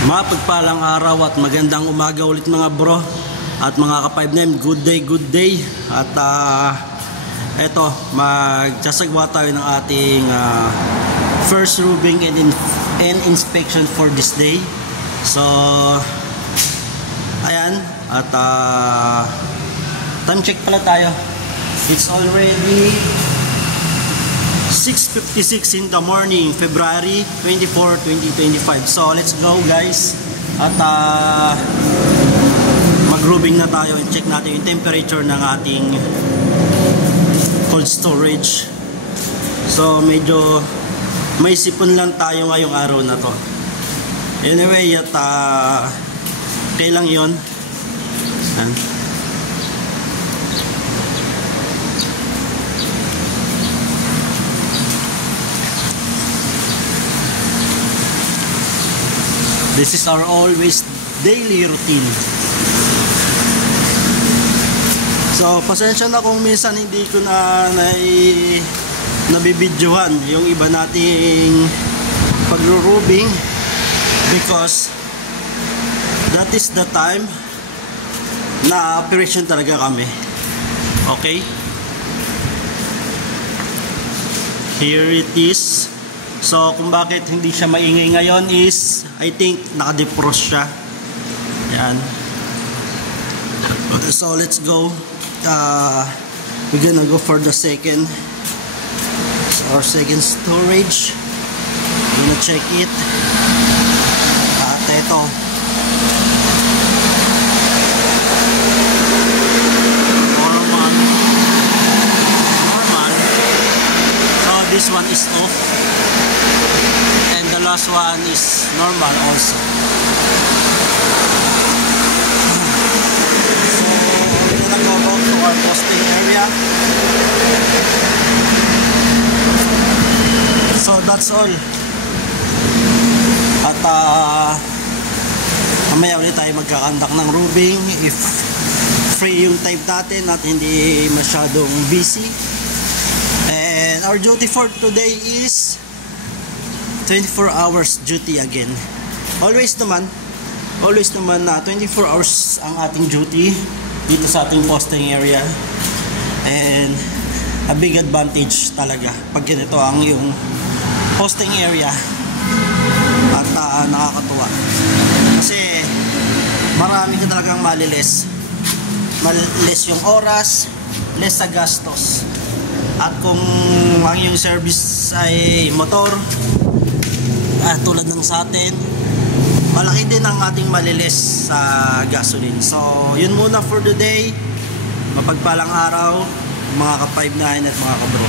Mapagpalang araw at magandang umaga ulit mga bro at mga ka-5name. Good day. At eto, magsasagwa tayo ng ating first roofing and inspection for this day. So ayan, at time check pala tayo. It's already 6:56 in the morning, February 24, 2025. So let's go guys. At mag-roofing na tayo and check natin yung temperature ng ating cold storage. So medyo may sipon lang tayo ngayong araw na to. Anyway, at okay lang yun. This is our always daily routine. So pasensya na kung minsan hindi ko na nabibidyohan yung iba nating pagro-roofing, because that is the time na operation talaga kami. Okay, here it is. So kung bakit hindi siya maingay ngayon is I think naka-defrost siya. Yan. Okay, so let's go. We're gonna go for the second storage. Gonna check it. At ito, normal. So this one is off, and the last one is normal also. So we're gonna go back to our posting area. So that's all. At mamaya ulit tayo magkakandak ng roofing if free yung time natin at hindi masyadong busy. And our duty for today is 24 hours duty again. Always naman na 24 hours ang ating duty dito sa ating posting area. And a big advantage talaga pag ganito ang yung posting area. At nakakatuwa kasi marami ka talagang maliles yung oras, less sa gastos. At kung ang yung service ay motor, tulad ng sa atin, malaki din ang ating maliles sa gasoline. So yun muna for the day. Mapagpalang araw mga ka-5-9 at mga ka-bro.